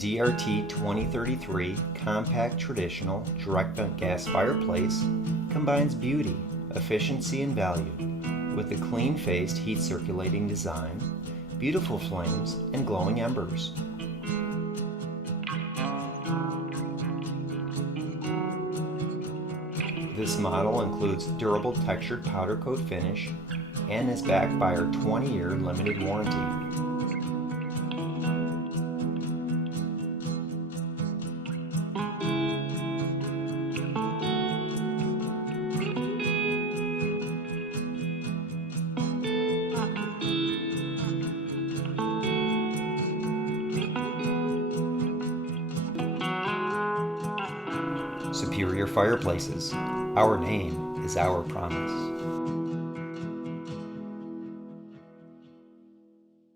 DRT2033 compact traditional direct vent gas fireplace combines beauty, efficiency, and value with a clean-faced heat circulating design, beautiful flames, and glowing embers. This model includes durable textured powder coat finish and is backed by our 20-year limited warranty. Superior Fireplaces. Our name is our promise.